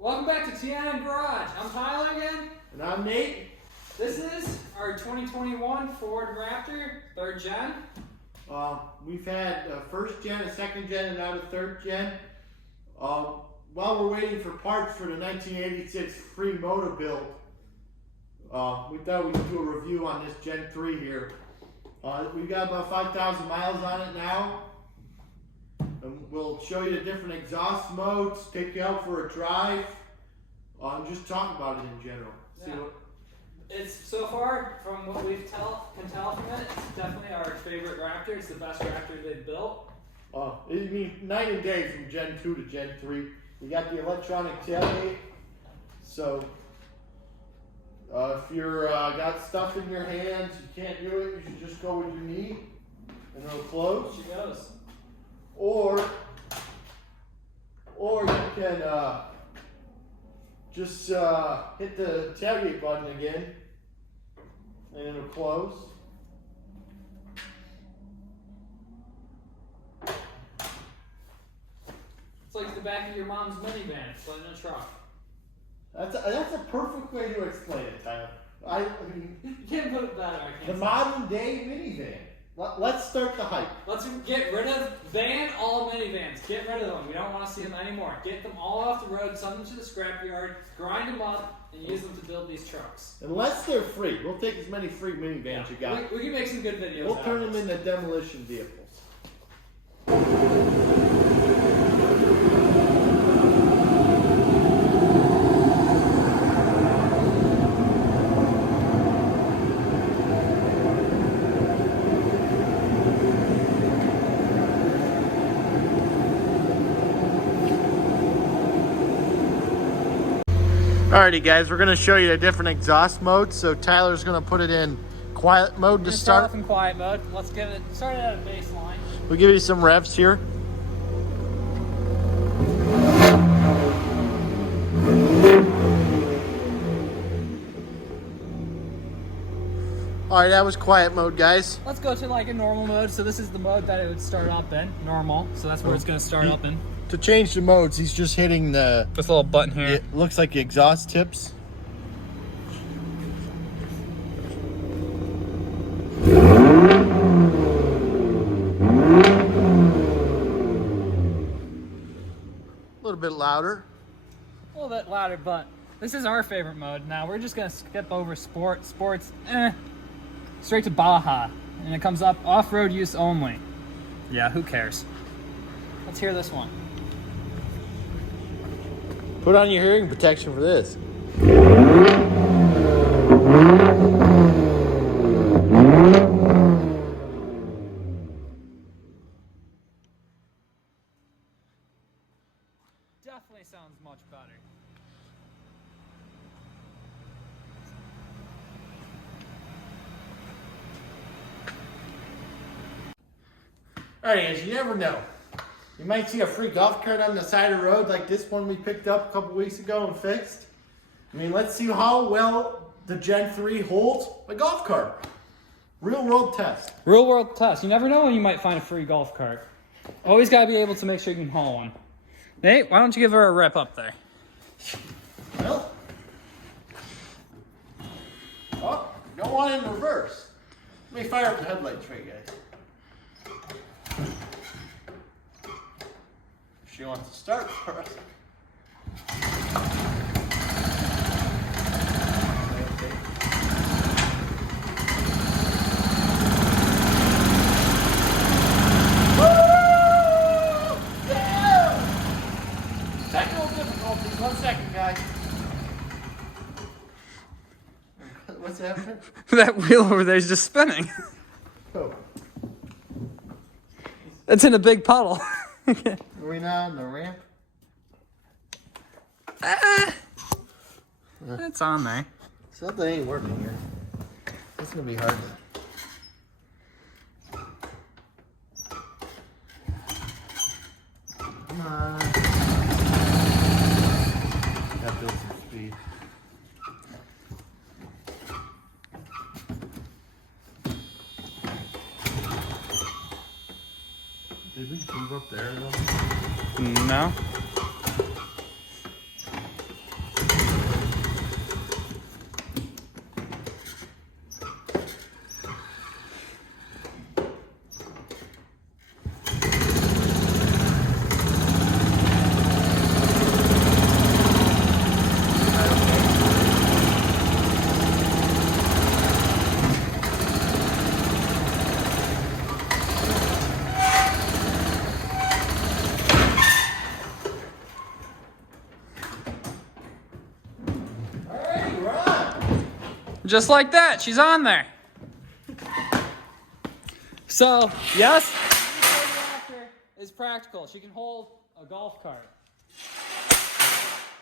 Welcome back to TN Garage. I'm Tyler again. And I'm Nate. This is our 2021 Ford Raptor, 3rd gen. We've had a 1st gen, a 2nd gen, and now a 3rd gen. While we're waiting for parts for the 1986 free motor build, we thought we'd do a review on this Gen 3 here. We've got about 5,000 miles on it now. And we'll show you the different exhaust modes, take you out for a drive, and just talk about it in general. Yeah. It's so far, from what we can tell from it, it's definitely our favorite Raptor. It's the best Raptor they've built. I mean, night and day from Gen 2 to Gen 3. You got the electronic tailgate, so if you're got stuff in your hands, you can't do it, you should just go with your knee, and it'll close. She goes. Or you can just hit the tailgate button again, and it'll close. It's like the back of your mom's minivan, but in a truck. That's a perfect way to explain it, Tyler. I mean, You can't put it better. I can't. the modern day minivan. Let's start the hype. Let's get rid of all minivans. Get rid of them. We don't want to see them anymore. Get them all off the road, send them to the scrapyard, grind them up, and use them to build these trucks. Unless they're free. We'll take as many free minivans you got. We can make some good videos. We'll turn them into demolition vehicles. Alrighty guys, we're going to show you the different exhaust modes. So Tyler's going to put it in quiet mode to start. Off in quiet mode. Let's get it started at a baseline. We'll give you some revs here. Alright, that was quiet mode, guys. Let's go to like a normal mode. So this is the mode that it would start up in. Normal. So that's where it's going to start up in. To change the modes, he's just hitting this little button here. It looks like the exhaust tips. A little bit louder. A little bit louder, but this is our favorite mode. Now we're just going to skip over sports, straight to Baja. And it comes up off-road use only. Yeah, who cares? Let's hear this one. Put on your hearing protection for this. Definitely sounds much better. Alright guys, you never know. You might see a free golf cart on the side of the road like this one we picked up a couple weeks ago and fixed. I mean, let's see how well the Gen 3 holds a golf cart. Real world test. Real world test. You never know when you might find a free golf cart. Always got to be able to make sure you can haul one. Nate, why don't you give her a rip up there? Well, oh, don't want it in reverse. Let me fire up the headlights for you guys. She wants to start for us. Technical difficulties. 1 second, guys. What's happening? That wheel over there is just spinning. Oh. It's in a big puddle. Are we now on the ramp? It's on there. Something ain't working here. It's gonna be hard to... Come on. Gotta build some speed. Did we move up there though? No. Just like that, she's on there. So, yes, the Ford Raptor is practical. She can hold a golf cart.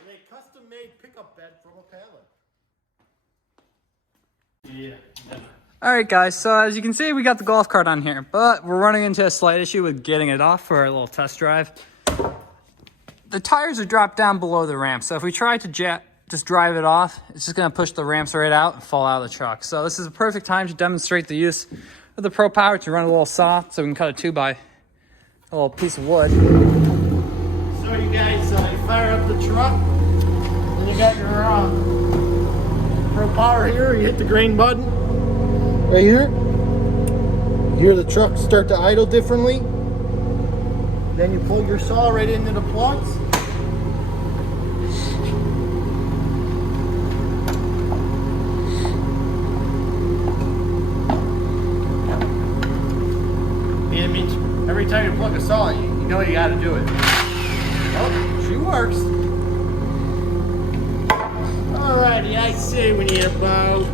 And a custom-made pickup bed from a pallet. Yeah. Alright guys, so as you can see, we got the golf cart on here, but we're running into a slight issue with getting it off for our little test drive. The tires are dropped down below the ramp, so if we try to just drive it off, it's just going to push the ramps right out and fall out of the truck. So this is a perfect time to demonstrate the use of the Pro Power to run a little saw so we can cut a 2x a little piece of wood. So you guys, you fire up the truck, and you got your Pro Power here. You hit the green button right here. You hear the truck start to idle differently. Then you pull your saw right into the plugs. It means every time you plug a saw, you know you got to do it. Oh, she works. Alrighty, I say when you're about.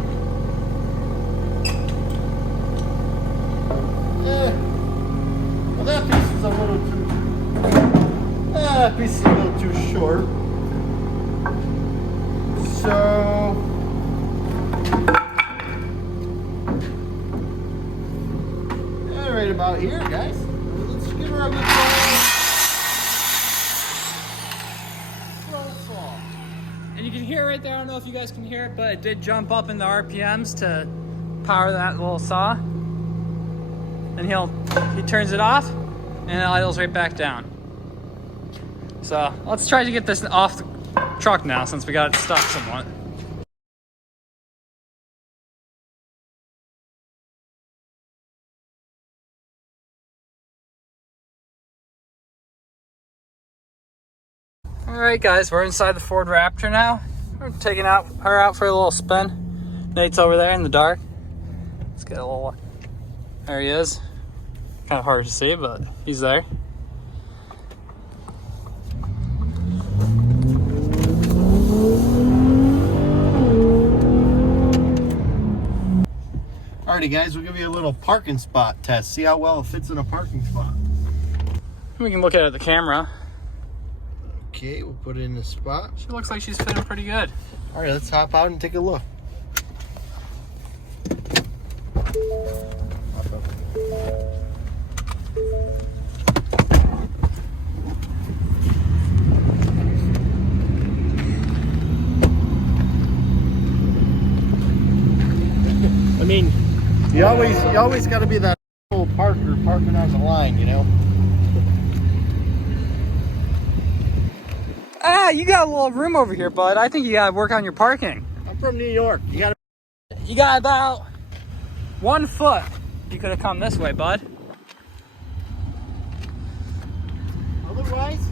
Well, that piece is a little too. That piece is a little too short. So. Right about here, guys. Let's give her a good saw. And you can hear it right there. I don't know if you guys can hear it, but it did jump up in the RPMs to power that little saw. And he turns it off and it idles right back down. So let's try to get this off the truck now since we got it stuck somewhat. Alright guys, we're inside the Ford Raptor now. We're taking her out for a little spin. Nate's over there in the dark. Let's get a little look. There he is. Kind of hard to see, but he's there. Alrighty guys, we'll give you a little parking spot test. See how well it fits in a parking spot. We can look at it at the camera. Okay, we'll put it in the spot. She looks like she's fitting pretty good. Alright, let's hop out and take a look. I mean, you always got to be that old parker parking on the line, you know. Ah, you got a little room over here, bud. I think you gotta work on your parking. I'm from New York. You got about 1 foot. You could have come this way, bud. Otherwise,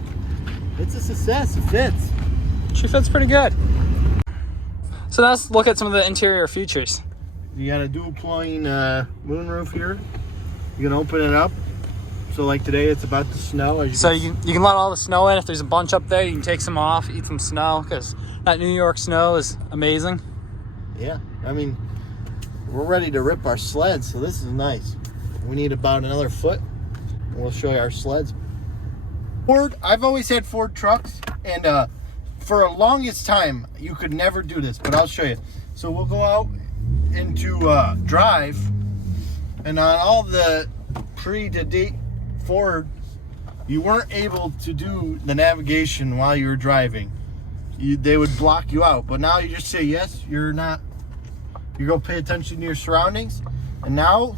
it's a success. It fits. She fits pretty good. So let's look at some of the interior features. You got a dual plane moonroof here. You can open it up. So like today, it's about to snow. So you can let all the snow in. If there's a bunch up there, you can take some off, eat some snow, because that New York snow is amazing. Yeah, I mean, we're ready to rip our sleds, so this is nice. We need about another foot, and we'll show you our sleds. Ford, I've always had Ford trucks, and for a longest time, you could never do this, but I'll show you. So we'll go out into drive, and on all the pre-to-date Ford, you weren't able to do the navigation while you were driving. They would block you out, but now you just say yes, you're not. You go pay attention to your surroundings, and now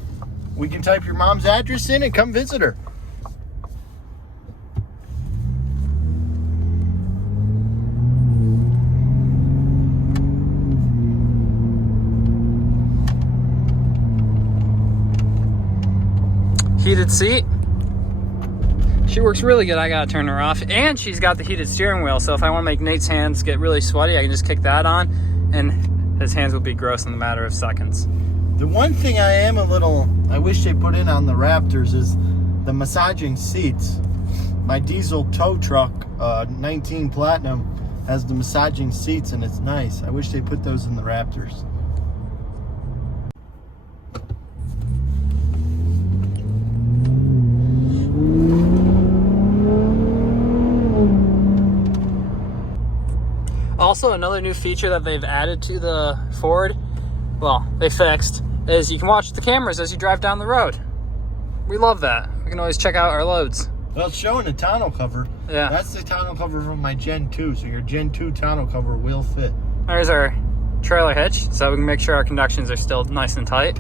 we can type your mom's address in and come visit her. Heated seat. She works really good. I gotta turn her off. And she's got the heated steering wheel, so if I want to make Nate's hands get really sweaty, I can just kick that on, and his hands will be gross in a matter of seconds. The one thing I wish they put in on the Raptors is the massaging seats. My diesel tow truck, 19 Platinum, has the massaging seats, and it's nice. I wish they put those in the Raptors. Also, another new feature that they've added to the Ford, well, they fixed, is you can watch the cameras as you drive down the road. We love that. We can always check out our loads. Well, it's showing the tonneau cover. Yeah. That's the tonneau cover from my Gen 2, so your Gen 2 tonneau cover will fit. There's our trailer hitch, so we can make sure our conductions are still nice and tight.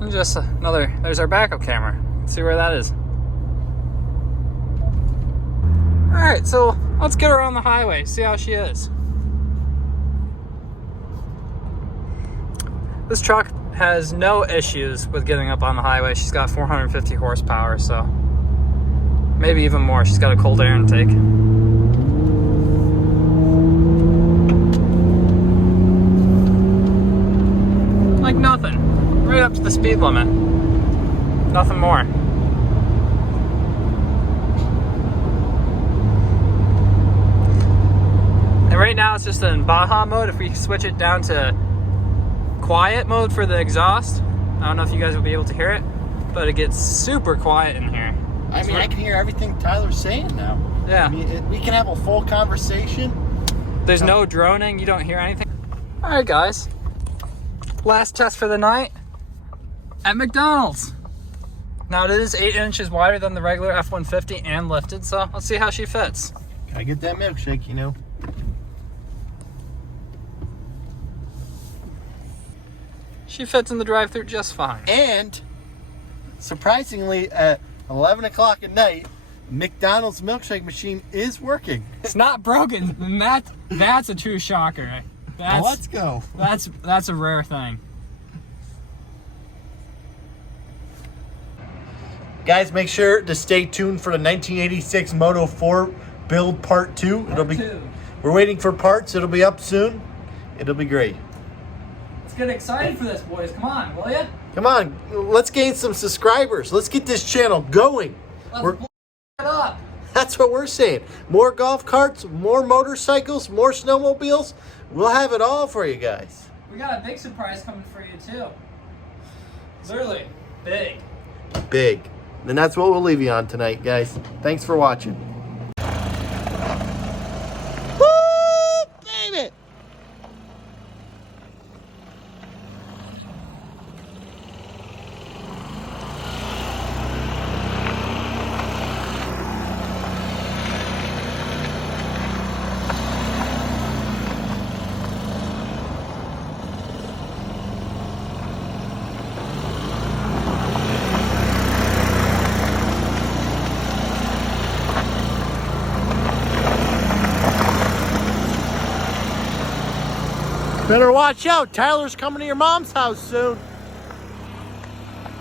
And just another, there's our backup camera. Let's see where that is. Alright, so let's get her on the highway, see how she is. This truck has no issues with getting up on the highway. She's got 450 horsepower, so maybe even more. She's got a cold air intake. Like nothing. Right up to the speed limit. Nothing more. And right now it's just in Baja mode. If we switch it down to quiet mode for the exhaust, I don't know if you guys will be able to hear it, but it gets super quiet in here. I mean, I can hear everything Tyler's saying now. Yeah. I mean, we can have a full conversation. There's no droning, you don't hear anything. Alright guys, last test for the night at McDonald's. Now it is 8 inches wider than the regular F-150 and lifted, so let's see how she fits. Gotta get that milkshake, you know. She fits in the drive-thru just fine. And surprisingly, at 11 o'clock at night, McDonald's milkshake machine is working. It's not broken, and that's a true shocker. That's, Let's go. That's a rare thing. Guys, make sure to stay tuned for the 1986 Moto 4 build part 2. We're waiting for parts. It'll be up soon. It'll be great. Let's get excited for this, boys. Come on, will ya? Come on, let's gain some subscribers. Let's get this channel going. Let's blow it up. That's what we're saying. More golf carts, more motorcycles, more snowmobiles. We'll have it all for you guys. We got a big surprise coming for you, too. Literally, big. Big. And that's what we'll leave you on tonight, guys. Thanks for watching. Woo, baby! Better watch out. Tyler's coming to your mom's house soon.